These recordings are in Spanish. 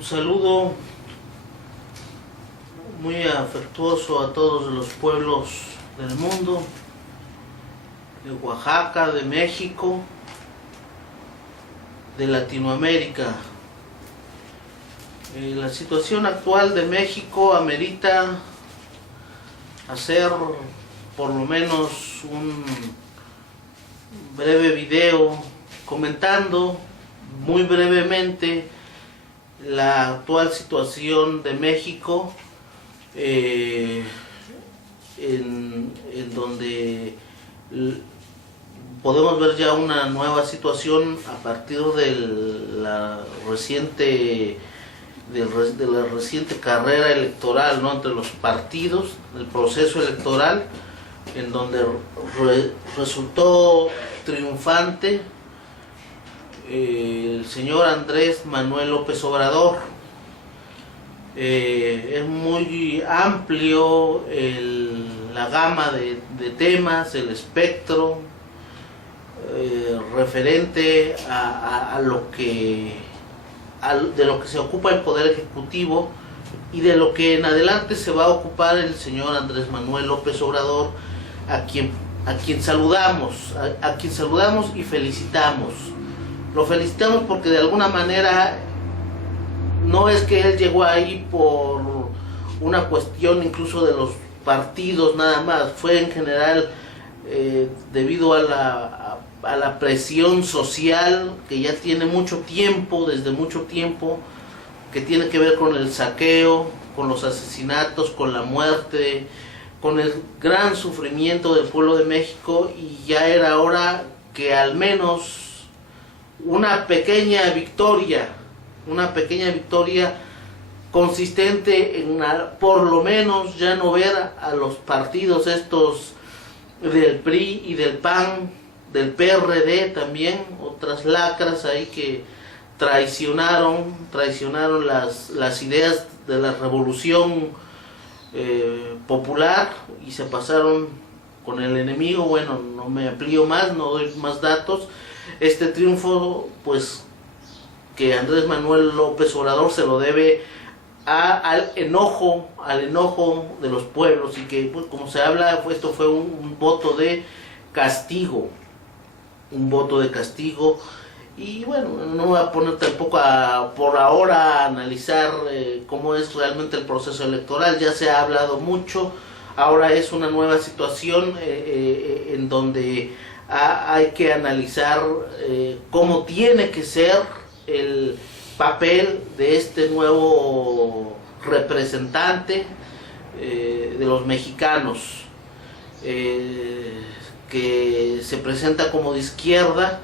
Un saludo muy afectuoso a todos los pueblos del mundo, de Oaxaca, de México, de Latinoamérica. La situación actual de México amerita hacer por lo menos un breve video comentando muy brevemente la actual situación de México, en donde podemos ver ya una nueva situación a partir de la reciente carrera electoral, ¿no?, entre los partidos, el proceso electoral, en donde resultó triunfante el señor Andrés Manuel López Obrador. Es muy amplio la gama de temas, el espectro referente de lo que se ocupa el Poder Ejecutivo y de lo que en adelante se va a ocupar el señor Andrés Manuel López Obrador, a quien saludamos y felicitamos. Lo felicitamos porque de alguna manera no es que él llegó ahí por una cuestión incluso de los partidos nada más, fue en general debido a la presión social que ya tiene desde mucho tiempo, que tiene que ver con el saqueo, con los asesinatos, con la muerte, con el gran sufrimiento del pueblo de México, y ya era hora que al menos una pequeña victoria consistente en por lo menos ya no ver a los partidos estos del PRI y del PAN, del PRD también, otras lacras ahí que traicionaron las ideas de la revolución popular y se pasaron con el enemigo. Bueno, no me amplío más, no doy más datos. Este triunfo, pues, que Andrés Manuel López Obrador se lo debe al enojo de los pueblos, y que, pues, como se habla, esto fue un voto de castigo, y bueno, no voy a poner tampoco por ahora a analizar cómo es realmente el proceso electoral. Ya se ha hablado mucho, ahora es una nueva situación en donde hay que analizar cómo tiene que ser el papel de este nuevo representante de los mexicanos, que se presenta como de izquierda,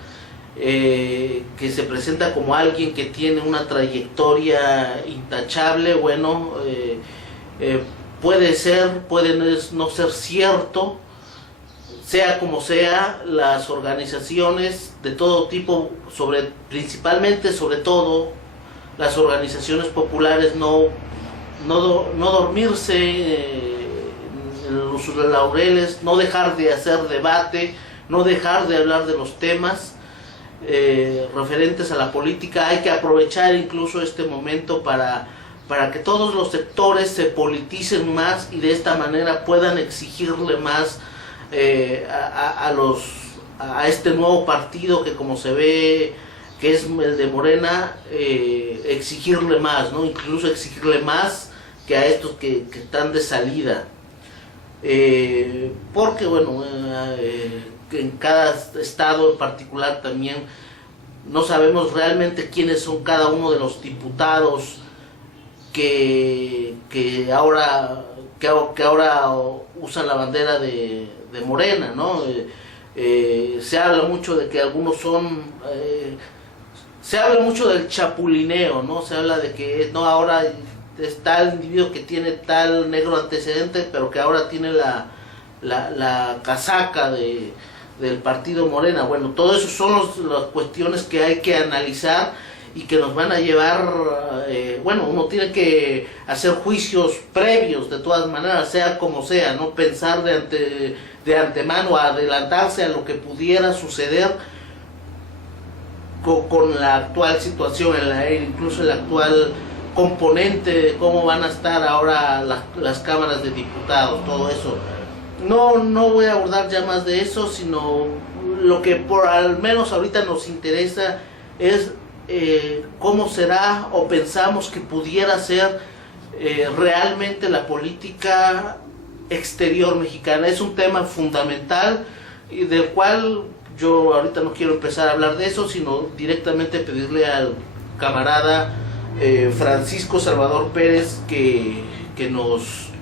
que se presenta como alguien que tiene una trayectoria intachable. Bueno, puede ser, puede no ser cierto. Sea como sea, las organizaciones de todo tipo, principalmente, sobre todo, las organizaciones populares, no dormirse en los laureles, no dejar de hacer debate, no dejar de hablar de los temas referentes a la política. Hay que aprovechar incluso este momento para que todos los sectores se politicen más y de esta manera puedan exigirle más a este nuevo partido, que como se ve que es el de Morena, exigirle más, ¿no? Incluso exigirle más que a estos que están de salida, porque bueno, en cada estado en particular también no sabemos realmente quiénes son cada uno de los diputados que ahora usan la bandera de Morena, ¿no? Se habla mucho de que algunos se habla mucho del chapulineo, ¿no? Se habla de que no, ahora es tal individuo que tiene tal negro antecedente, pero que ahora tiene la casaca del partido Morena. Bueno, todo eso son las cuestiones que hay que analizar y que nos van a llevar, uno tiene que hacer juicios previos de todas maneras, sea como sea, no pensar de antemano, adelantarse a lo que pudiera suceder con la actual situación, incluso el actual componente de cómo van a estar ahora las cámaras de diputados, todo eso. No voy a abordar ya más de eso, sino lo que por al menos ahorita nos interesa es cómo será o pensamos que pudiera ser realmente la política exterior mexicana. Es un tema fundamental y del cual yo ahorita no quiero empezar a hablar de eso, sino directamente pedirle al camarada Francisco Salvador Pérez que nos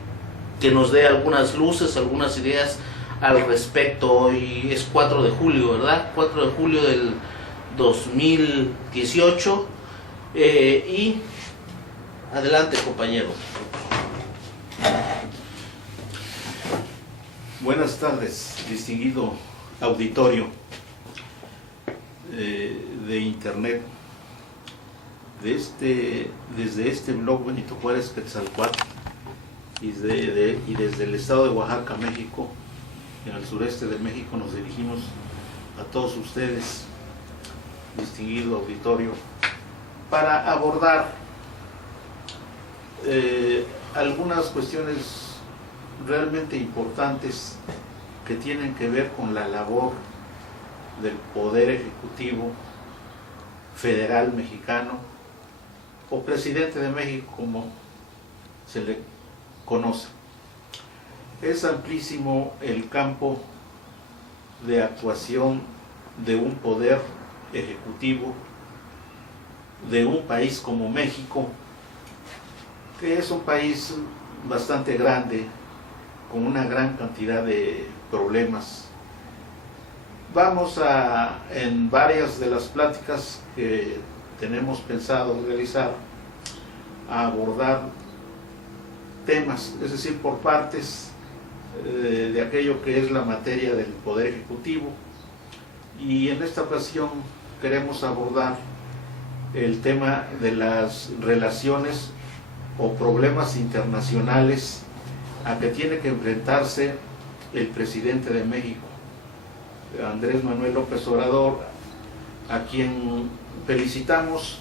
dé algunas luces, algunas ideas al respecto. Hoy es 4 de julio, ¿verdad? 4 de julio del 2018. Y adelante, compañero. Buenas tardes, distinguido auditorio de internet. Desde este blog Benito Juárez Quetzalcóatl y desde el estado de Oaxaca, México, en el sureste de México, nos dirigimos a todos ustedes, distinguido auditorio, para abordar algunas cuestiones realmente importantes que tienen que ver con la labor del Poder Ejecutivo Federal Mexicano, o Presidente de México, como se le conoce. Es amplísimo el campo de actuación de un poder ejecutivo de un país como México, que es un país bastante grande, con una gran cantidad de problemas. Vamos en varias de las pláticas que tenemos pensado realizar, a abordar temas, es decir, por partes de aquello que es la materia del Poder Ejecutivo, y en esta ocasión queremos abordar el tema de las relaciones o problemas internacionales a que tiene que enfrentarse el presidente de México, Andrés Manuel López Obrador, a quien felicitamos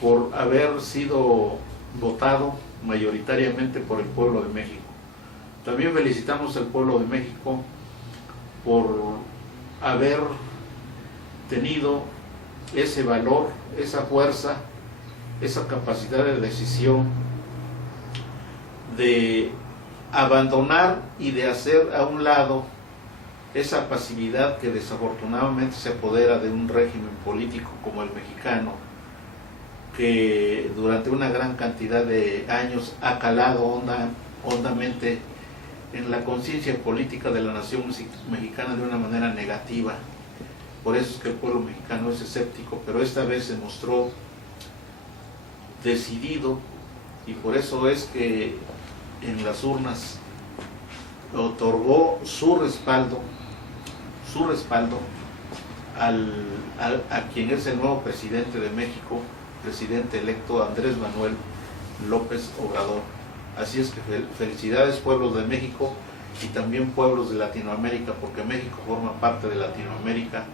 por haber sido votado mayoritariamente por el pueblo de México. También felicitamos al pueblo de México por haber tenido ese valor, esa fuerza, esa capacidad de decisión de abandonar y de hacer a un lado esa pasividad que desafortunadamente se apodera de un régimen político como el mexicano, que durante una gran cantidad de años ha calado hondamente en la conciencia política de la nación mexicana de una manera negativa. Por eso es que el pueblo mexicano es escéptico, pero esta vez se mostró decidido, y por eso es que en las urnas otorgó su respaldo a quien es el nuevo presidente de México, presidente electo Andrés Manuel López Obrador. Así es que felicidades, pueblos de México y también pueblos de Latinoamérica, porque México forma parte de Latinoamérica,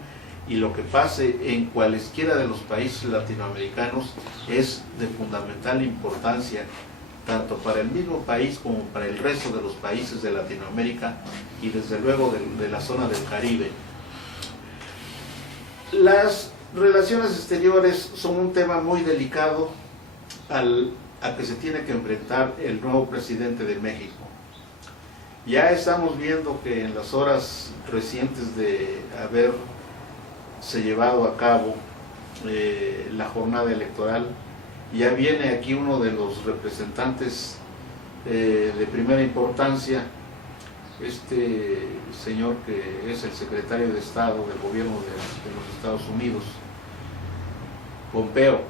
y lo que pase en cualesquiera de los países latinoamericanos es de fundamental importancia, tanto para el mismo país como para el resto de los países de Latinoamérica y desde luego de la zona del Caribe. Las relaciones exteriores son un tema muy delicado a que se tiene que enfrentar el nuevo presidente de México. Ya estamos viendo que en las horas recientes de haberse llevado a cabo la jornada electoral, ya viene aquí uno de los representantes de primera importancia, este señor que es el secretario de Estado del gobierno de los Estados Unidos, Pompeo,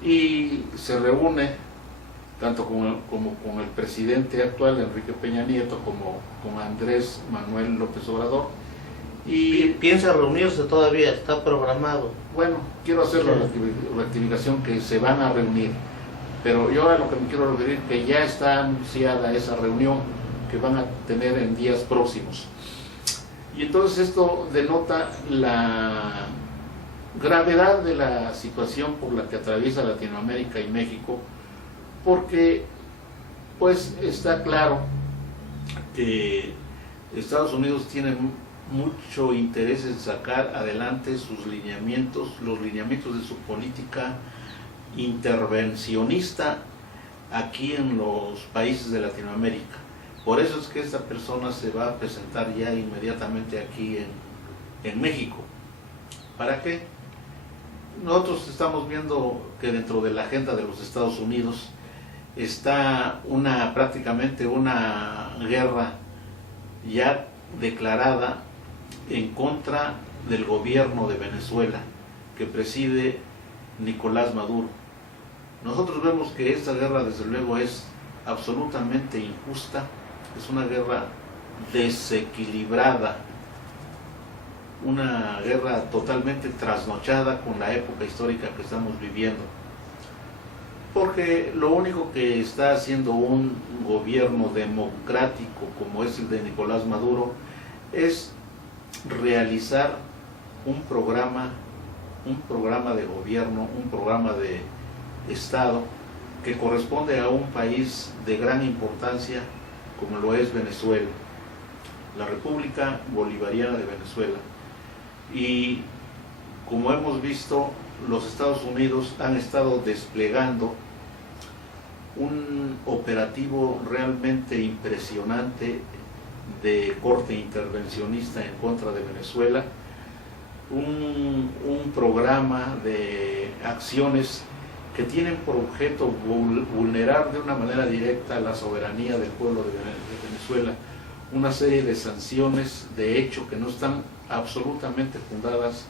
y se reúne tanto como con el presidente actual, Enrique Peña Nieto, como con Andrés Manuel López Obrador. Y piensa reunirse todavía, está programado. Bueno, quiero hacer la rectificación que se van a reunir, pero yo a lo que me quiero referir que ya está anunciada esa reunión que van a tener en días próximos. Y entonces esto denota gravedad de la situación por la que atraviesa Latinoamérica y México, porque pues está claro que Estados Unidos tiene mucho interés en sacar adelante sus lineamientos, los lineamientos de su política intervencionista aquí en los países de Latinoamérica. Por eso es que esta persona se va a presentar ya inmediatamente aquí en México. ¿Para qué? Nosotros estamos viendo que dentro de la agenda de los Estados Unidos está prácticamente una guerra ya declarada en contra del gobierno de Venezuela que preside Nicolás Maduro. Nosotros vemos que esta guerra desde luego es absolutamente injusta, es una guerra desequilibrada, una guerra totalmente trasnochada con la época histórica que estamos viviendo, porque lo único que está haciendo un gobierno democrático como es el de Nicolás Maduro es realizar un programa de gobierno, un programa de Estado que corresponde a un país de gran importancia como lo es Venezuela, la República Bolivariana de Venezuela. Y como hemos visto, los Estados Unidos han estado desplegando un operativo realmente impresionante de corte intervencionista en contra de Venezuela, un programa de acciones que tienen por objeto vulnerar de una manera directa la soberanía del pueblo de Venezuela, una serie de sanciones de hecho que no están absolutamente fundadas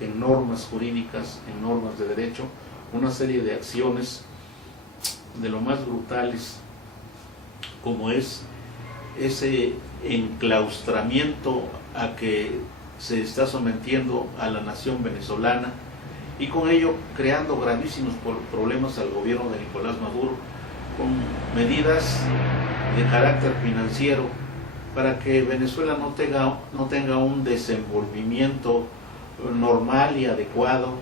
en normas jurídicas, en normas de derecho, una serie de acciones de lo más brutales, como es ese enclaustramiento a que se está sometiendo a la nación venezolana y con ello creando gravísimos problemas al gobierno de Nicolás Maduro, con medidas de carácter financiero para que Venezuela no tenga un desenvolvimiento normal y adecuado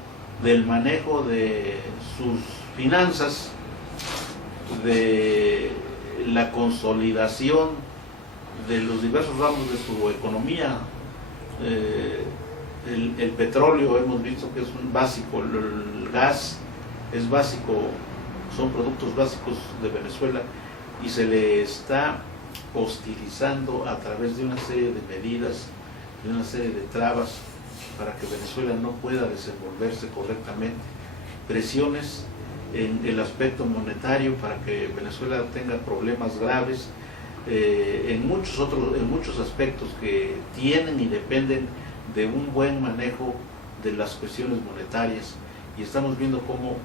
del manejo de sus finanzas, de la consolidación de los diversos ramos de su economía. El petróleo hemos visto que es un básico, el gas es básico, son productos básicos de Venezuela y se le está hostilizando a través de una serie de medidas, de una serie de trabas para que Venezuela no pueda desenvolverse correctamente, presiones en el aspecto monetario para que Venezuela tenga problemas graves en muchos aspectos que tienen y dependen de un buen manejo de las cuestiones monetarias, y estamos viendo cómo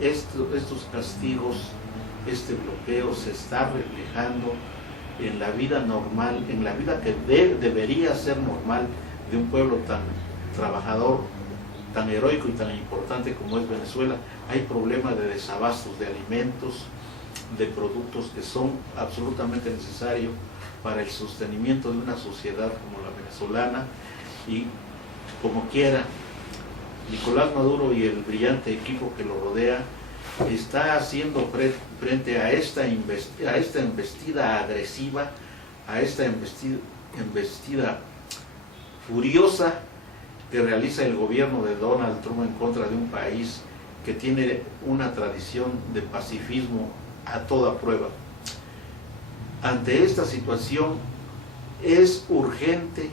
estos castigos, este bloqueo se está reflejando en la vida normal, en la vida que debería ser normal de un pueblo tan trabajador, tan heroico y tan importante como es Venezuela. Hay problemas de desabastos de alimentos, de productos que son absolutamente necesarios para el sostenimiento de una sociedad como la venezolana, y como quiera, Nicolás Maduro y el brillante equipo que lo rodea está haciendo frente a esta embestida agresiva, a esta embestida furiosa que realiza el gobierno de Donald Trump en contra de un país que tiene una tradición de pacifismo a toda prueba. Ante esta situación es urgente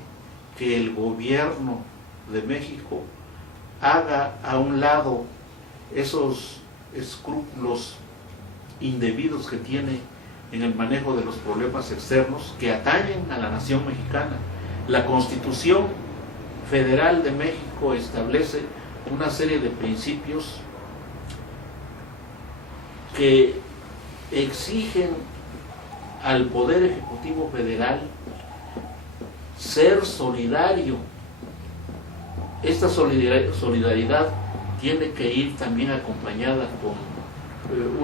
que el gobierno de México haga a un lado esos escrúpulos indebidos que tiene en el manejo de los problemas externos que atañen a la nación mexicana. La Constitución Federal de México establece una serie de principios que exigen al Poder Ejecutivo Federal ser solidario. Esta solidaridad tiene que ir también acompañada con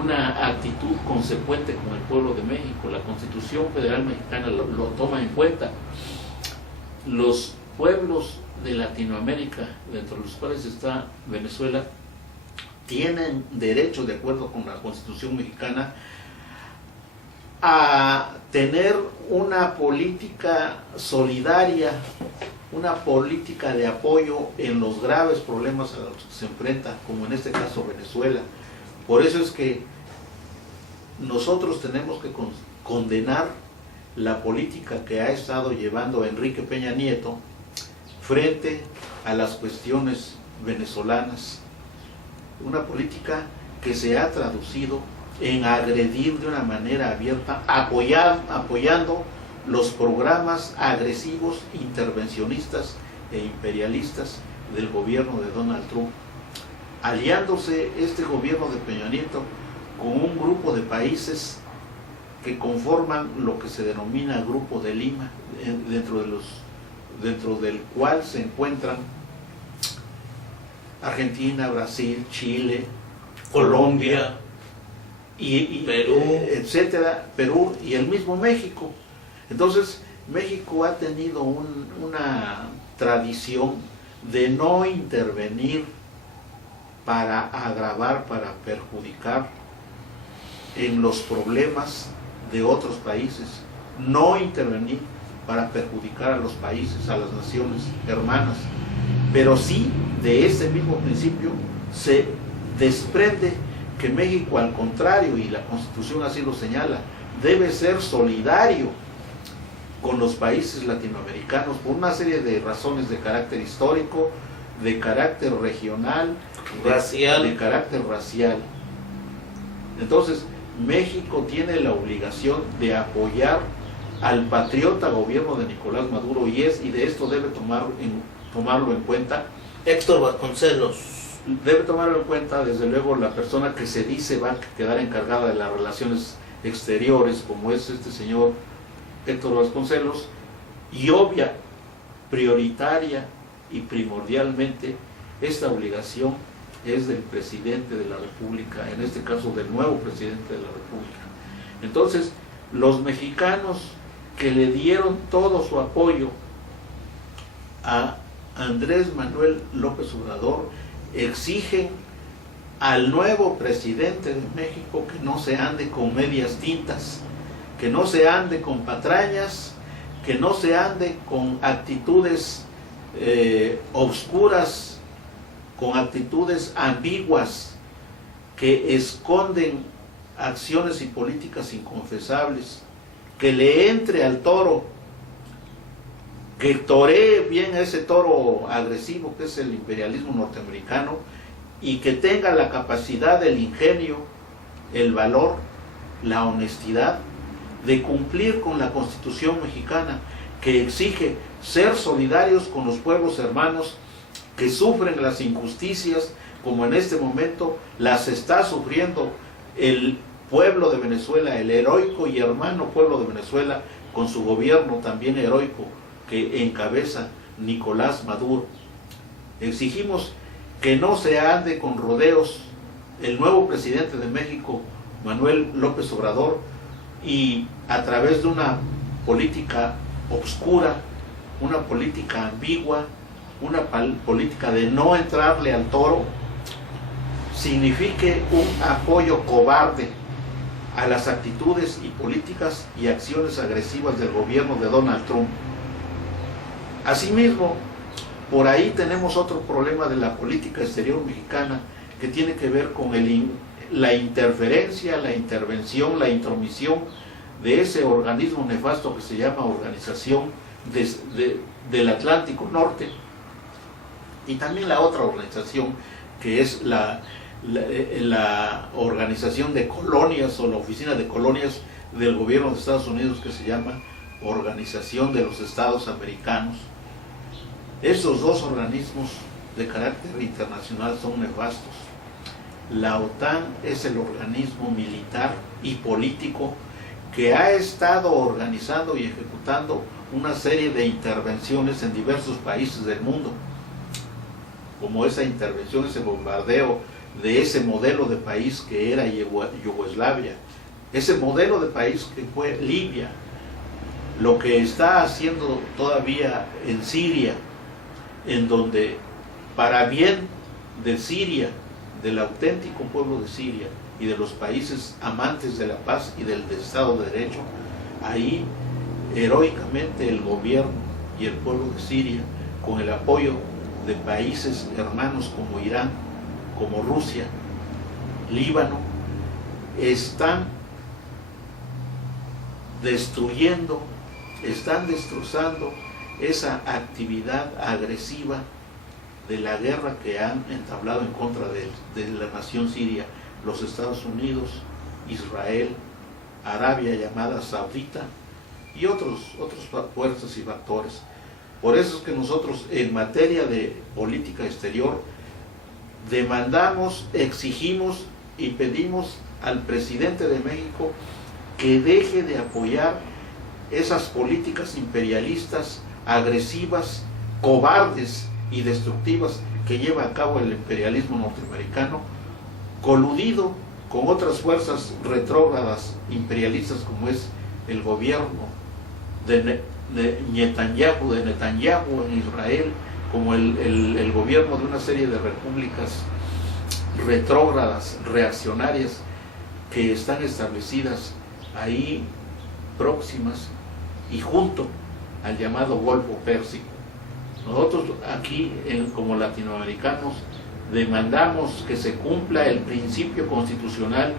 una actitud consecuente con el pueblo de México. La Constitución Federal Mexicana lo toma en cuenta. Los pueblos de Latinoamérica, dentro de los cuales está Venezuela, tienen derecho, de acuerdo con la Constitución mexicana, a tener una política solidaria, una política de apoyo en los graves problemas a los que se enfrenta, como en este caso Venezuela. Por eso es que nosotros tenemos que condenar la política que ha estado llevando Enrique Peña Nieto frente a las cuestiones venezolanas. Una política que se ha traducido en agredir de una manera abierta, apoyando los programas agresivos, intervencionistas e imperialistas del gobierno de Donald Trump, aliándose este gobierno de Peña Nieto con un grupo de países que conforman lo que se denomina Grupo de Lima, dentro del cual se encuentran Argentina, Brasil, Chile, Colombia, y Perú, etcétera, Perú y el mismo México. Entonces, México ha tenido una tradición de no intervenir para agravar, para perjudicar en los problemas de otros países, no intervenir para perjudicar a los países, a las naciones hermanas, pero sí de ese mismo principio se desprende que México, al contrario, y la Constitución así lo señala, debe ser solidario con los países latinoamericanos por una serie de razones de carácter histórico, de carácter regional, racial, de carácter racial. Entonces, México tiene la obligación de apoyar al patriota gobierno de Nicolás Maduro y de esto debe tomarlo en cuenta Héctor Vasconcelos. Debe tomarlo en cuenta, desde luego, la persona que se dice va a quedar encargada de las relaciones exteriores, como es este señor Héctor Vasconcelos, y obvia, prioritaria y primordialmente, esta obligación es del presidente de la República, en este caso del nuevo presidente de la República. Entonces, los mexicanos que le dieron todo su apoyo a Andrés Manuel López Obrador exigen al nuevo presidente de México que no se ande con medias tintas, que no se ande con patrañas, que no se ande con actitudes obscuras, con actitudes ambiguas que esconden acciones y políticas inconfesables, que le entre al toro, que toree bien a ese toro agresivo que es el imperialismo norteamericano y que tenga la capacidad, el ingenio, el valor, la honestidad de cumplir con la Constitución mexicana que exige ser solidarios con los pueblos hermanos que sufren las injusticias como en este momento las está sufriendo el pueblo de Venezuela, el heroico y hermano pueblo de Venezuela con su gobierno también heroico que encabeza Nicolás Maduro. Exigimos que no se ande con rodeos el nuevo presidente de México, Manuel López Obrador, y a través de una política obscura, una política ambigua, una política de no entrarle al toro, signifique un apoyo cobarde a las actitudes y políticas y acciones agresivas del gobierno de Donald Trump. Asimismo, por ahí tenemos otro problema de la política exterior mexicana que tiene que ver con la interferencia, la intervención, la intromisión de ese organismo nefasto que se llama Organización del Atlántico Norte, y también la otra organización que es la Organización de Colonias o la Oficina de Colonias del Gobierno de Estados Unidos, que se llama Organización de los Estados Americanos. Estos dos organismos de carácter internacional son nefastos. La OTAN es el organismo militar y político que ha estado organizando y ejecutando una serie de intervenciones en diversos países del mundo, como esa intervención, ese bombardeo de ese modelo de país que era Yugoslavia, ese modelo de país que fue Libia, lo que está haciendo todavía en Siria, en donde para bien de Siria, del auténtico pueblo de Siria y de los países amantes de la paz y del Estado de Derecho, ahí heroicamente el gobierno y el pueblo de Siria, con el apoyo de países hermanos como Irán, como Rusia, Líbano, están destruyendo, están destrozando esa actividad agresiva de la guerra que han entablado en contra de la nación siria los Estados Unidos, Israel, Arabia llamada Saudita y otros fuerzas y factores. Por eso es que nosotros en materia de política exterior demandamos, exigimos y pedimos al presidente de México que deje de apoyar esas políticas imperialistas, agresivas, cobardes y destructivas que lleva a cabo el imperialismo norteamericano, coludido con otras fuerzas retrógradas imperialistas como es el gobierno de Netanyahu en Israel, como el gobierno de una serie de repúblicas retrógradas, reaccionarias, que están establecidas ahí próximas y junto al llamado Golfo Pérsico. Nosotros aquí, como latinoamericanos, demandamos que se cumpla el principio constitucional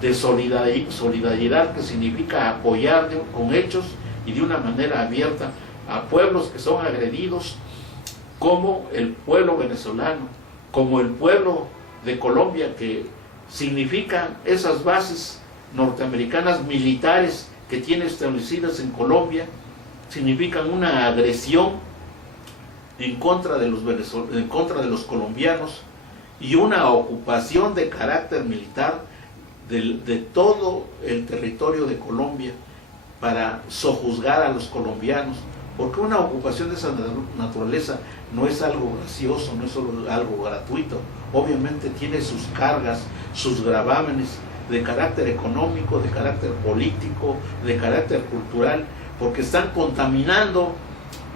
de solidaridad, que significa apoyar con hechos y de una manera abierta a pueblos que son agredidos, como el pueblo venezolano, como el pueblo de Colombia, que significan esas bases norteamericanas militares que tiene establecidas en Colombia, significan una agresión en contra de los colombianos y una ocupación de carácter militar de todo el territorio de Colombia para sojuzgar a los colombianos, porque una ocupación de esa naturaleza no es algo gracioso, no es solo algo gratuito, obviamente tiene sus cargas, sus gravámenes de carácter económico, de carácter político, de carácter cultural, porque están contaminando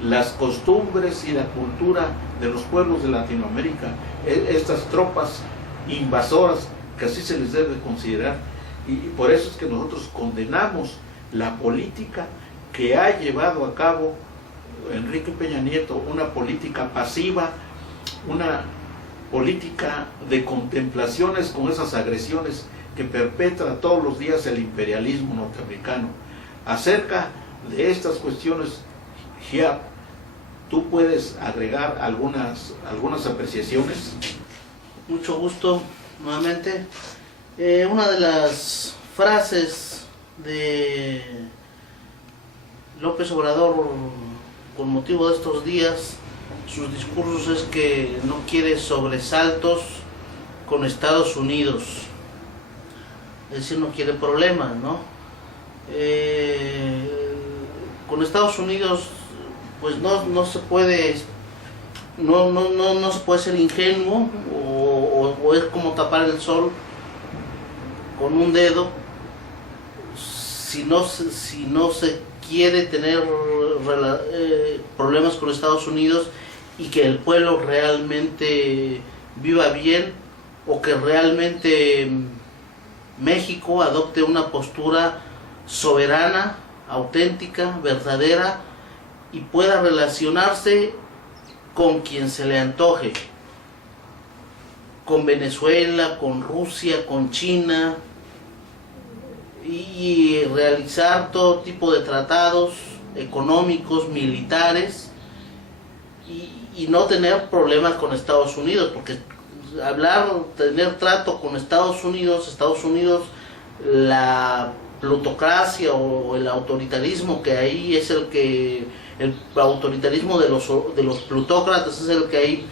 las costumbres y la cultura de los pueblos de Latinoamérica, estas tropas invasoras, que así se les debe considerar, y por eso es que nosotros condenamos la política que ha llevado a cabo Enrique Peña Nieto, una política pasiva, una política de contemplaciones con esas agresiones que perpetra todos los días el imperialismo norteamericano. Acerca de estas cuestiones, Giap, ¿tú puedes agregar algunas apreciaciones? Mucho gusto nuevamente. Una de las frases de López Obrador con motivo de estos días, sus discursos, es que no quiere sobresaltos con Estados Unidos, es decir, no quiere problemas, ¿no? Con Estados Unidos pues no se puede no se puede ser ingenuo, o es como tapar el sol con un dedo. Si no se quiere tener problemas con Estados Unidos y que el pueblo realmente viva bien, o que realmente México adopte una postura soberana, auténtica, verdadera, y pueda relacionarse con quien se le antoje, con Venezuela, con Rusia, con China, y realizar todo tipo de tratados económicos, militares, y no tener problemas con Estados Unidos, porque tener trato con Estados Unidos, la plutocracia o el autoritarismo que ahí es el autoritarismo de los plutócratas es el que ahí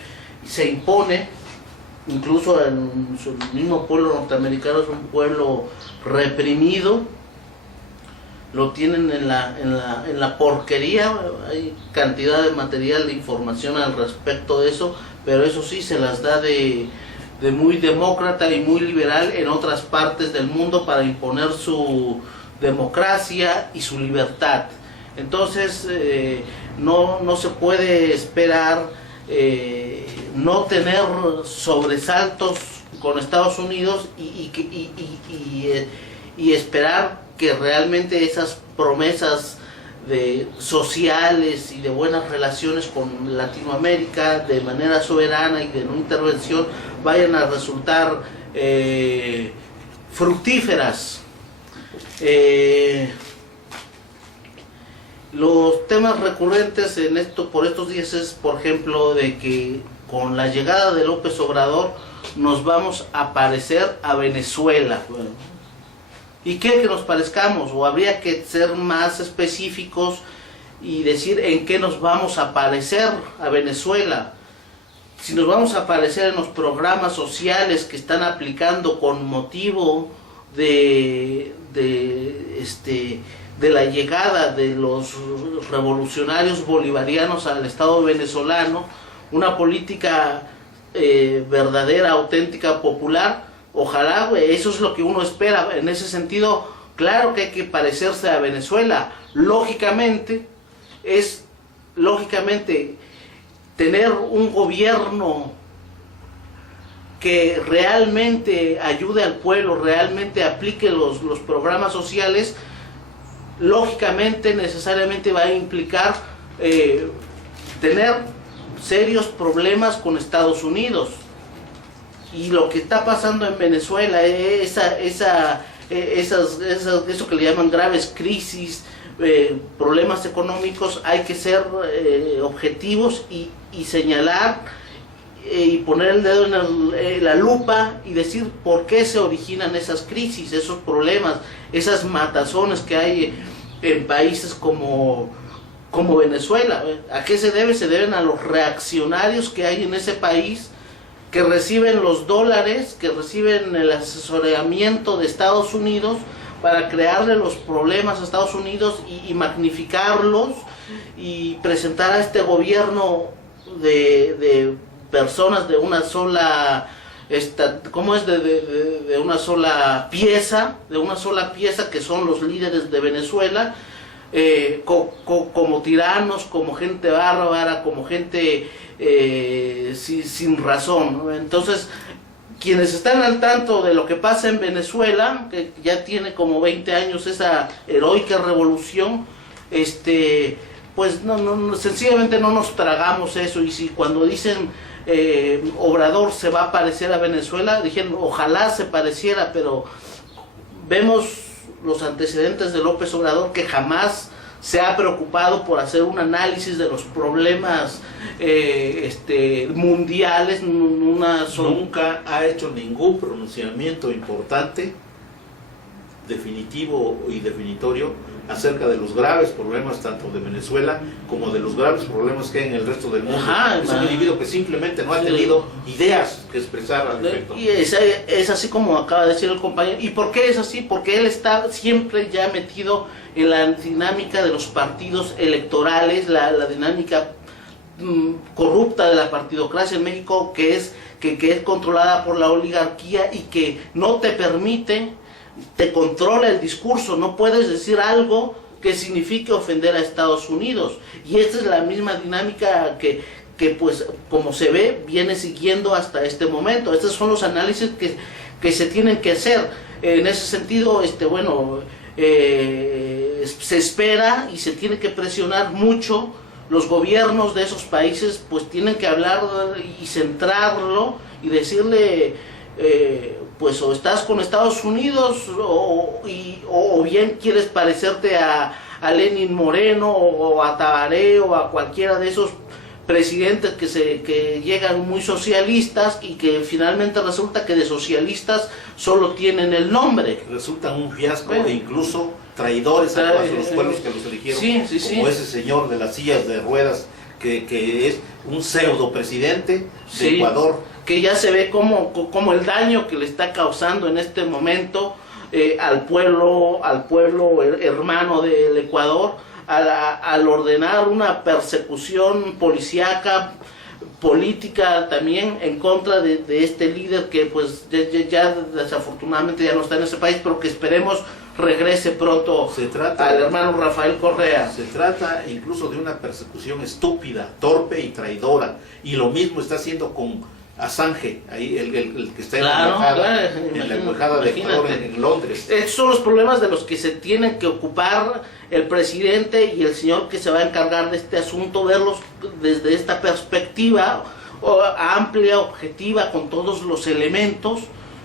se impone. Incluso en su mismo pueblo norteamericano es un pueblo reprimido, lo tienen en la porquería. Hay cantidad de material de información al respecto de eso, pero eso sí se las da de muy demócrata y muy liberal en otras partes del mundo para imponer su democracia y su libertad. Entonces no se puede esperar no tener sobresaltos con Estados Unidos y esperar que realmente esas promesas sociales y de buenas relaciones con Latinoamérica de manera soberana y de no intervención vayan a resultar fructíferas. Los temas recurrentes por estos días es, por ejemplo, de que con la llegada de López Obrador nos vamos a parecer a Venezuela. ¿Y qué que nos parezcamos? O habría que ser más específicos y decir en qué nos vamos a parecer a Venezuela. Si nos vamos a parecer en los programas sociales que están aplicando con motivo de la llegada de los revolucionarios bolivarianos al Estado venezolano, una política verdadera, auténtica, popular, ojalá, eso es lo que uno espera. En ese sentido, claro que hay que parecerse a Venezuela. Lógicamente, tener un gobierno que realmente ayude al pueblo, realmente aplique los programas sociales, lógicamente, necesariamente va a implicar tener serios problemas con Estados Unidos. Y lo que está pasando en Venezuela, eso que le llaman graves crisis, problemas económicos, hay que ser objetivos y señalar y poner el dedo en la lupa y decir por qué se originan esas crisis, esos problemas, esas matazones que hay en países como Venezuela. ¿A qué se debe? Se deben a los reaccionarios que hay en ese país, que reciben los dólares, que reciben el asesoramiento de Estados Unidos para crearle los problemas a Estados Unidos y magnificarlos y presentar a este gobierno de personas de una sola de una sola pieza, que son los líderes de Venezuela, como tiranos, como gente bárbara, como gente sin razón, ¿no? Entonces, quienes están al tanto de lo que pasa en Venezuela, que ya tiene como 20 años esa heroica revolución, pues sencillamente no nos tragamos eso. Y si cuando dicen Obrador se va a parecer a Venezuela, dijeron ojalá se pareciera, pero vemos los antecedentes de López Obrador, que jamás se ha preocupado por hacer un análisis de los problemas mundiales. Nunca ha hecho ningún pronunciamiento importante, definitivo y definitorio acerca de los graves problemas tanto de Venezuela como de los graves problemas que hay en el resto del mundo. Es un individuo que simplemente no ha tenido ideas que expresar al respecto. Y es así como acaba de decir el compañero. ¿Y por qué es así? Porque él está siempre ya metido en la dinámica de los partidos electorales, la dinámica corrupta de la partidocracia en México, que es controlada por la oligarquía y que no te permite, te controla el discurso. No puedes decir algo que signifique ofender a Estados Unidos. Y esta es la misma dinámica que pues, como se ve, viene siguiendo hasta este momento. Estos son los análisis que se tienen que hacer. En ese sentido, se espera y se tiene que presionar mucho. Los gobiernos de esos países pues tienen que hablar y centrarlo y decirle pues o estás con Estados Unidos o bien quieres parecerte a Lenin Moreno o a Tabaré o a cualquiera de esos presidentes que llegan muy socialistas y que finalmente resulta que de socialistas solo tienen el nombre. Resultan un fiasco e incluso traidores a los pueblos que los eligieron, como ese señor de las sillas de ruedas que es un pseudo presidente de Ecuador, que ya se ve como el daño que le está causando en este momento al pueblo hermano del Ecuador, al ordenar una persecución policíaca, política también en contra de este líder que pues ya desafortunadamente ya no está en ese país, pero que esperemos regrese pronto al hermano Rafael Correa. Se trata incluso de una persecución estúpida, torpe y traidora, y lo mismo está haciendo con Assange, ahí el que está en la embajada de Ecuador en Londres. Estos son los problemas de los que se tienen que ocupar el presidente y el señor que se va a encargar de este asunto, verlos desde esta perspectiva amplia, objetiva, con todos los elementos,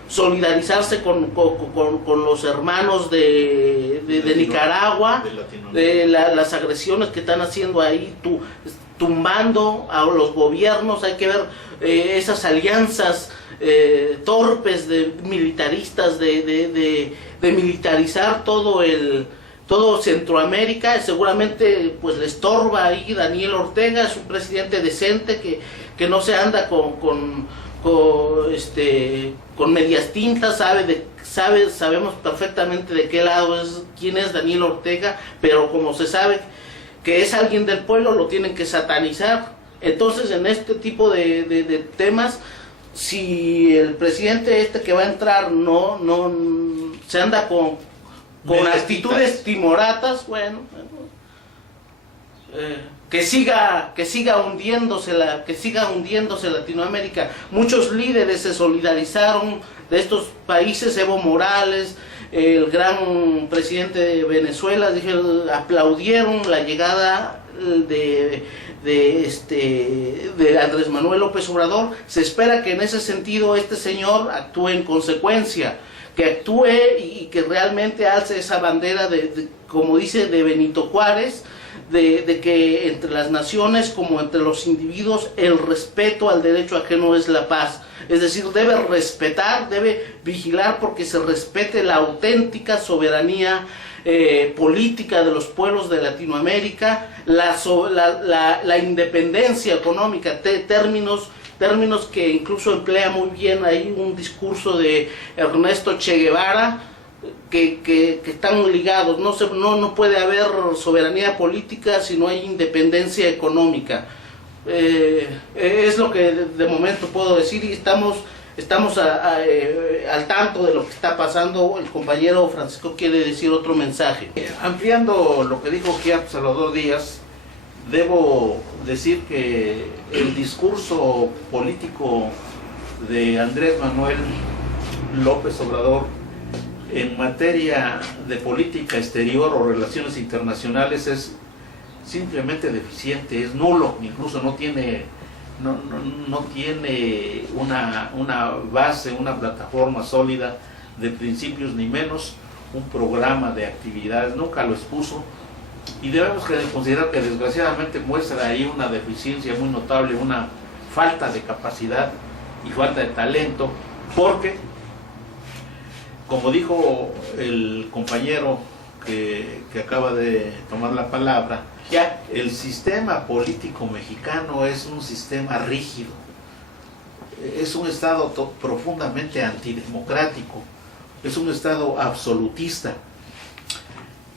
solidarizarse con los hermanos de Nicaragua, de las agresiones que están haciendo ahí, tumbando a los gobiernos. Hay que ver esas alianzas torpes de militaristas, de militarizar todo Centroamérica. Seguramente pues le estorba ahí Daniel Ortega, es un presidente decente que no se anda con medias tintas, sabemos perfectamente de qué lado quién es Daniel Ortega, pero como se sabe que es alguien del pueblo, lo tienen que satanizar. Entonces, en este tipo de temas, si el presidente que va a entrar no se anda con actitudes timoratas, bueno, que siga hundiéndose Latinoamérica. Muchos líderes se solidarizaron de estos países, Evo Morales, el gran presidente de Venezuela, aplaudieron la llegada de Andrés Manuel López Obrador. Se espera que en ese sentido este señor actúe en consecuencia, que actúe y que realmente alce esa bandera como dice, de Benito Juárez, de que entre las naciones como entre los individuos el respeto al derecho ajeno es la paz. Es decir, debe respetar, debe vigilar porque se respete la auténtica soberanía política de los pueblos de Latinoamérica, la independencia económica, términos que incluso emplea muy bien ahí un discurso de Ernesto Che Guevara, que están ligados. No puede haber soberanía política si no hay independencia económica. Es lo que de momento puedo decir, y estamos al tanto de lo que está pasando. El compañero Francisco quiere decir otro mensaje. Ampliando lo que dijo Kiap Salvador Díaz, debo decir que el discurso político de Andrés Manuel López Obrador en materia de política exterior o relaciones internacionales es simplemente deficiente, es nulo, incluso no tiene una base, una plataforma sólida de principios, ni menos un programa de actividades, nunca lo expuso, y debemos considerar que desgraciadamente muestra ahí una deficiencia muy notable, una falta de capacidad y falta de talento, porque, como dijo el compañero que acaba de tomar la palabra, el sistema político mexicano es un sistema rígido, es un estado profundamente antidemocrático, es un estado absolutista,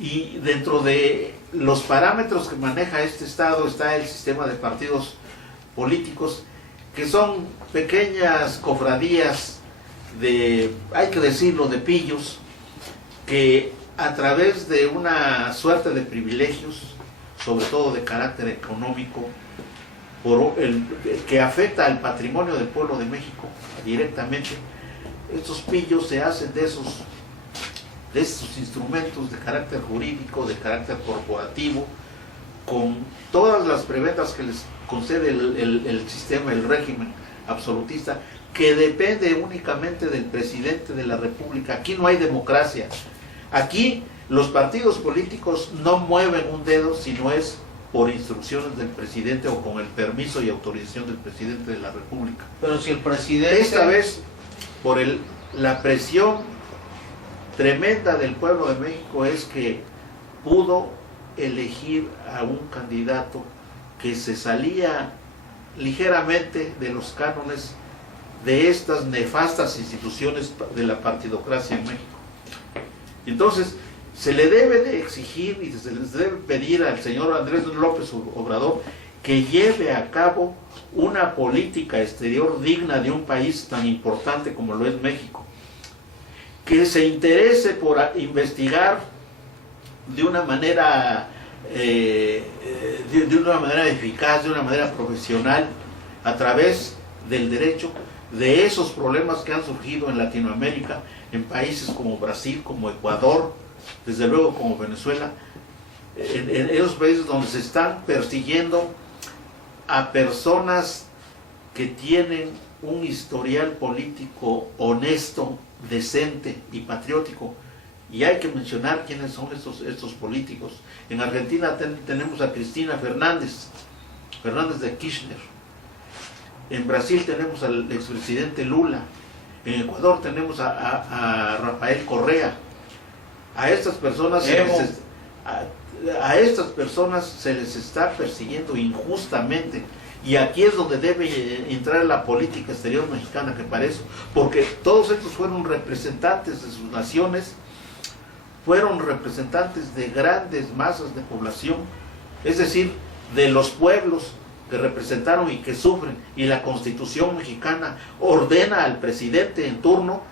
y dentro de los parámetros que maneja este estado está el sistema de partidos políticos, que son pequeñas cofradías hay que decirlo, de pillos, que a través de una suerte de privilegios, sobre todo de carácter económico, que afecta al patrimonio del pueblo de México directamente, estos pillos se hacen de esos instrumentos de carácter jurídico, de carácter corporativo, con todas las prebendas que les concede el sistema, el régimen absolutista, que depende únicamente del presidente de la República. Aquí no hay democracia. Aquí los partidos políticos no mueven un dedo si no es por instrucciones del presidente o con el permiso y autorización del presidente de la República. Pero si el presidente... Esta vez, por la presión tremenda del pueblo de México, es que pudo elegir a un candidato que se salía ligeramente de los cánones de estas nefastas instituciones de la partidocracia en México. Entonces, se le debe de exigir y se les debe pedir al señor Andrés López Obrador que lleve a cabo una política exterior digna de un país tan importante como lo es México, que se interese por investigar de una manera de una manera eficaz, de una manera profesional, a través del derecho, de esos problemas que han surgido en Latinoamérica, en países como Brasil, como Ecuador, desde luego como Venezuela, en esos países donde se están persiguiendo a personas que tienen un historial político honesto, decente y patriótico. Y hay que mencionar quiénes son estos políticos. En Argentina tenemos a Cristina Fernández de Kirchner. En Brasil tenemos al expresidente Lula. En Ecuador tenemos a Rafael Correa. A estas personas se les está persiguiendo injustamente. Y aquí es donde debe entrar la política exterior mexicana, que para eso, porque todos estos fueron representantes de sus naciones, fueron representantes de grandes masas de población, es decir, de los pueblos que representaron y que sufren. Y la Constitución mexicana ordena al presidente en turno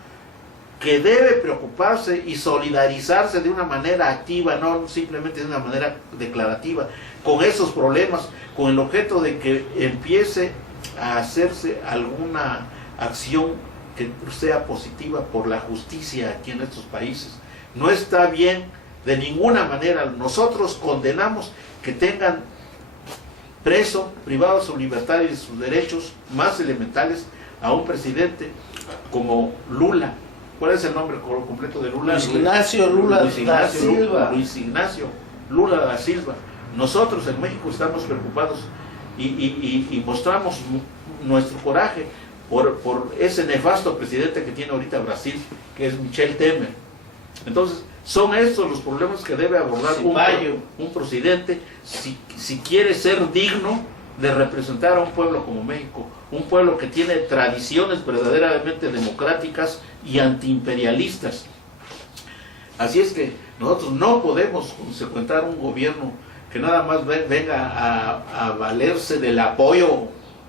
que debe preocuparse y solidarizarse de una manera activa, no simplemente de una manera declarativa, con esos problemas, con el objeto de que empiece a hacerse alguna acción que sea positiva por la justicia aquí en estos países. No está bien de ninguna manera. Nosotros condenamos que tengan preso, privado de su libertad y de sus derechos más elementales a un presidente como Lula. ¿Cuál es el nombre completo de Lula? Luis Ignacio Lula da Silva. Luis Ignacio Lula da Silva. Nosotros en México estamos preocupados y mostramos nuestro coraje por ese nefasto presidente que tiene ahorita Brasil, que es Michel Temer. Entonces, son estos los problemas que debe abordar un presidente si quiere ser digno de representar a un pueblo como México, un pueblo que tiene tradiciones verdaderamente democráticas y antiimperialistas. Así es que nosotros no podemos consecuentar un gobierno que nada más venga a valerse del apoyo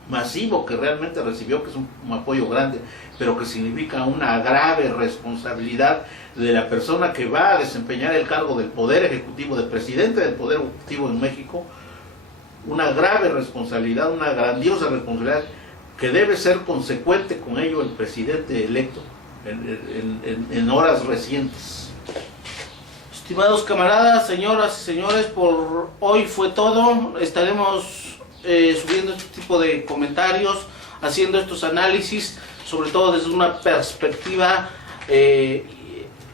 masivo que realmente recibió, que es un apoyo grande, pero que significa una grave responsabilidad de la persona que va a desempeñar el cargo del Poder Ejecutivo, del presidente del Poder Ejecutivo en México. Una grave responsabilidad, una grandiosa responsabilidad, que debe ser consecuente con ello el presidente electo en horas recientes. Estimados camaradas, señoras y señores, por hoy fue todo. Estaremos subiendo este tipo de comentarios, haciendo estos análisis, sobre todo desde una perspectiva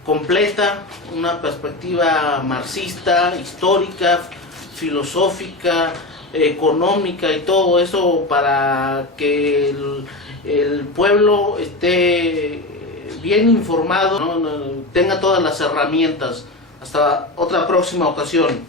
completa, una perspectiva marxista, histórica, filosófica, económica y todo eso, para que el pueblo esté bien informado, ¿no? Tenga todas las herramientas. Hasta otra próxima ocasión.